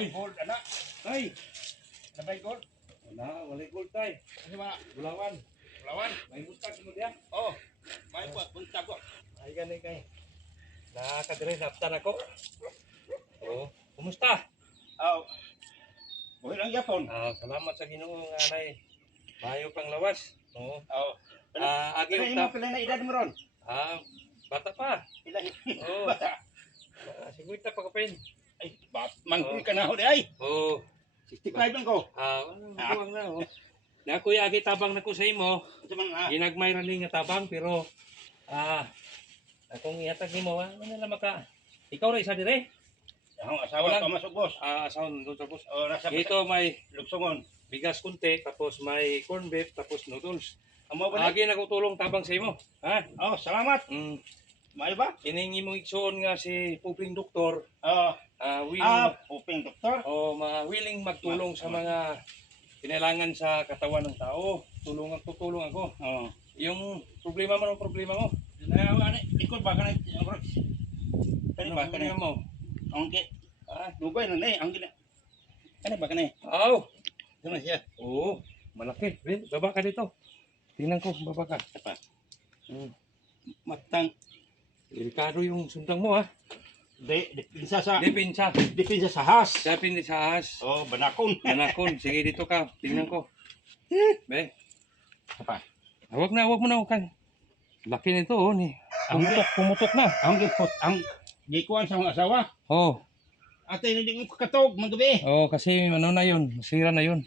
Ay, gold, anak. Tay, Sabay gold. walay gold tay. Ano ba? Bulawan. Lawan. May buntag mo diya. Oh, may buntag ko. Ay gani kay. Nakakadire naptan ako. Oh, kumusta? Oh. Buhay lang yapon. Salamat sa Ginoo nga nay. Mayo pang lawas. Oo. Oh. Agi Ano ugta. yung pala na edad mo ron? Bata pa. Ilan? Oo. Bata. Sigurita pa kapin. Ay, manghul ka na ho di ay. Oo. 65 lang ko. Buwang na oh. Na kuya agi tabang na ko sa imo. Ito man Ginagmay ra ni nga tabang pero akong ihatag nimo ano na maka. Ikaw ra isa dire. Ang asawa pa masuk boss. Asawa nung tapos. Oh, nasa Ito may lugsungon. bigas kunti tapos may corn beef tapos noodles. Amo ba? Agi nagutulong tabang sa imo. Ha? Oh, salamat. May ba? Iningi mo igsoon nga si puping doktor. Oh, Willing uping doktor. willing magtulong sa mga kinailangan sa katawan ng tao. Tutulong ako. Oh. Yung problema mo. Na ano, ikot ba kanay? Kani ba Ano kanay? mo? Ang kit. Dugay na nay, ang gina. Kani ba kanay? Ano siya? Oo, malaki. Baba ka dito. Tingnan ko, baba ka. Apa? Matang Delikado yung sundang mo ha. depensa sa Depinsa. depensa sa has. Sapin ni Sahas. Oh, banakon. Manakon. Sige dito ka. Tingnan ko. Be. Apa? Huwag mo na. Huwag ka. Laki nito oh. Ni. Pumutok na. Ang gipot ang gikuan sa mga asawa. Oh. Ate hindi mo kakatog magabi. Oh, kasi ano na yun. Masira na yun.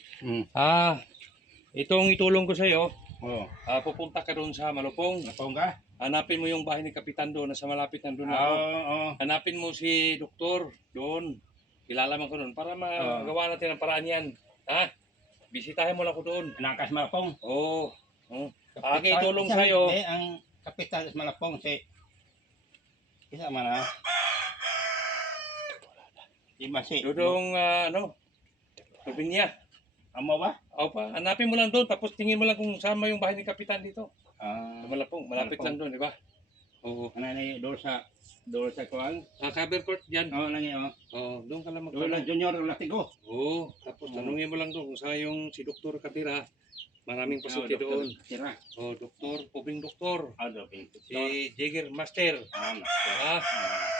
Itong itulong ko sa iyo. Oh, Pupunta ka doon sa Malupong. napong ka? Hanapin mo yung bahay ni Kapitan doon. Nasa malapit nandun Oo, ako. oo. Hanapin mo si doktor doon. Kilala mo ko doon para magawa natin ang paraan yan. Ha? Bisitahin mo lang ko doon. Nakas Malapong. Oo. Agi tulong sa iyo. Ang kapitan sa Malapong si isa man ha. Di ba si Dudong Rubinya. amo ba? O pa, hanapin mo lang doon tapos tingin mo lang kung saan mo yung bahay ni Kapitan dito. Sa Malapong, malapit lang doon, di ba? Oo. Ano ni door sa kuan? Cover court yan. Oh, lang yun. Oo, doon ka lang Door lang junior latigo. Oo, tapos tanungin mo lang doon kung saan yung si Doktor Katira. Maraming pasuki doon. Tira. Doktor, pubing doktor. Doping. Si Jagger Master.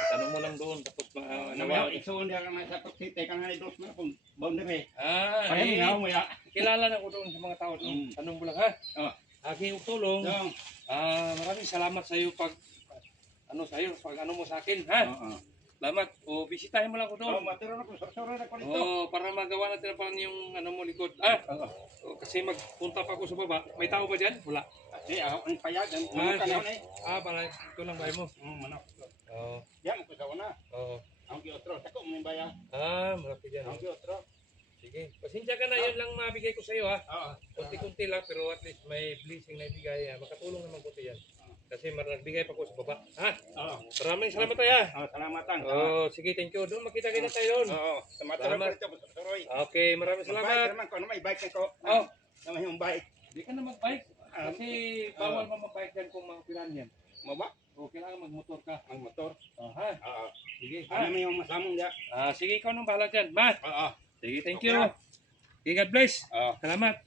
Tanong mo lang doon tapos Ano ba? Isuon dia kan sa pagsite kan ni dos na pong boundary. Ay, Kaya mo ya. kilala na ko doon sa mga tao doon. Tanong mo lang ha. Aking tulong. Maraming salamat sa iyo pag ano mo sa akin ha. Salamat. Bisitahin mo lang ko doon. Matero na ko sorry na ko dito. Para magawa natin pa yung ano mo likod. Kasi magpunta pa ako sa baba. May tao ba diyan? Wala. Kasi ang payag ang kanon eh. Pala ito lang bahay mo. Manok. Oo. Ya mo ko sa una. Oo. Ang giotro, tako mo baya. Malaki dyan. Ang giotro. Sige. Pasensya ka na, yun lang mabigay ko sa iyo ha. Oo. Kunti-kunti lang pero at least may blessing na ibigay. Makatulong naman ko yan. Kasi nagbigay pa ko sa baba. Ha? Oo. Maraming salamat tayo ha. Salamatan. Sige, thank you. Doon makita-kita tayo doon. Oo. Salamat. Soroy. Okay, maraming salamat. Naman ko, ano may bike ko. Naman yung bike. Di ka na mag-bike. Kasi bawal pa mag-bike dyan kung mga pilan yan. Mo ba? Kailangan mag-motor ka. Ang motor. Ha? Oo. Sige. Ano may yung masamong dia? Sige, ikaw nang bahala dyan. Ma. Oo. Sige, thank you. Okay, God bless. Oo. Salamat.